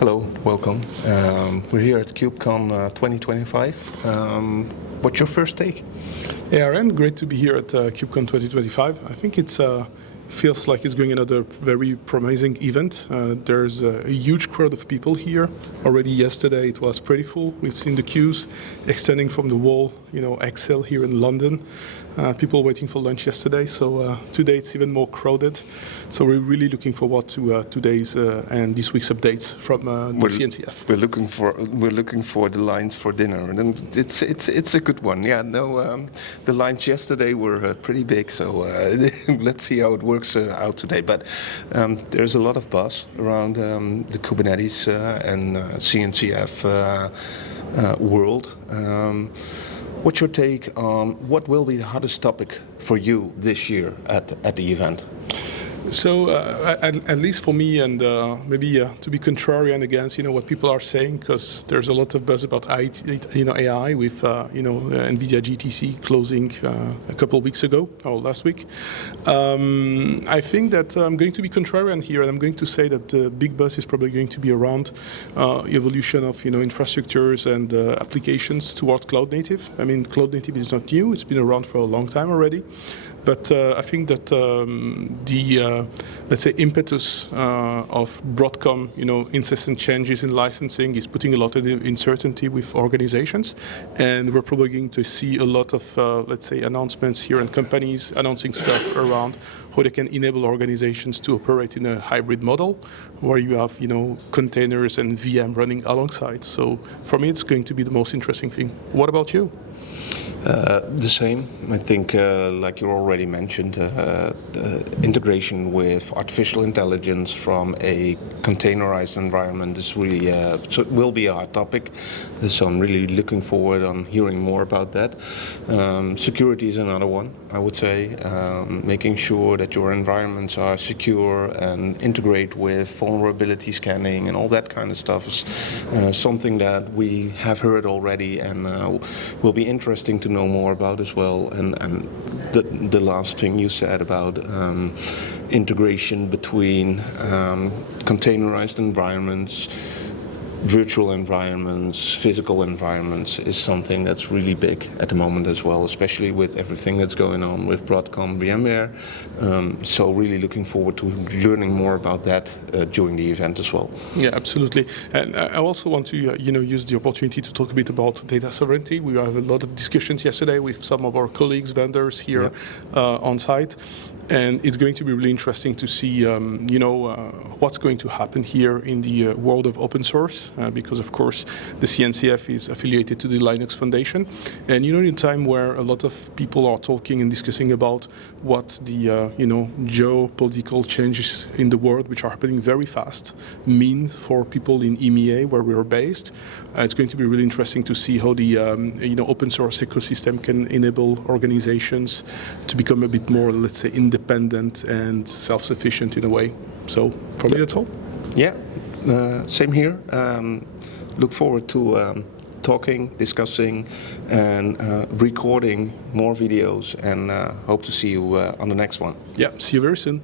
Hello, welcome. We're here at KubeCon 2025. What's your first take? Hey Arjan, great to be here at KubeCon 2025. I think it feels like it's going another very promising event. There's a huge crowd of people here. Already yesterday it was pretty full. We've seen the queues extending from the wall, Excel here in London. People waiting for lunch yesterday, so today it's even more crowded. So we're really looking forward to today's and this week's updates from the CNCF. We're looking for the lines for dinner, and it's a good one. Yeah, no, the lines yesterday were pretty big, so let's see how it works out today. But there's a lot of buzz around the Kubernetes and CNCF world. What's your take on what will be the hottest topic for you this year at the event? So at least for me, and maybe to be contrarian against what people are saying, because there's a lot of buzz about AI with NVIDIA GTC closing a couple of weeks ago or last week. I think that I'm going to be contrarian here, and I'm going to say that the big buzz is probably going to be around evolution of infrastructures and applications toward cloud native. I mean, cloud native is not new; it's been around for a long time already. But I think that the let's say impetus of Broadcom, incessant changes in licensing is putting a lot of uncertainty with organizations, and we're probably going to see a lot of let's say announcements here and companies announcing stuff around how they can enable organizations to operate in a hybrid model, where you have containers and VM running alongside. So for me, it's going to be the most interesting thing. What about you? The same. I think, like you already mentioned, integration with artificial intelligence from a containerized environment is really will be a hot topic. So I'm really looking forward on hearing more about that. Security is another one, I would say. Making sure that your environments are secure and integrate with vulnerability scanning and all that kind of stuff is something that we have heard already and will be interesting to know more about as well. And the last thing you said about integration between containerized environments, virtual environments, physical environments is something that's really big at the moment as well, especially with everything that's going on with Broadcom, VMware. So really looking forward to learning more about that during the event as well. Yeah, absolutely. And I also want to use the opportunity to talk a bit about data sovereignty. We have a lot of discussions yesterday with some of our colleagues, vendors here on site. And it's going to be really interesting to see, what's going to happen here in the world of open source, because of course the CNCF is affiliated to the Linux Foundation. And in a time where a lot of people are talking and discussing about what the geopolitical changes in the world, which are happening very fast, mean for people in EMEA where we are based, it's going to be really interesting to see how the open source ecosystem can enable organizations to become a bit more, let's say, independent and self-sufficient in a way. So for me, that's all. Yeah, same here. Look forward to talking, discussing, and recording more videos, and hope to see you on the next one. Yeah, see you very soon.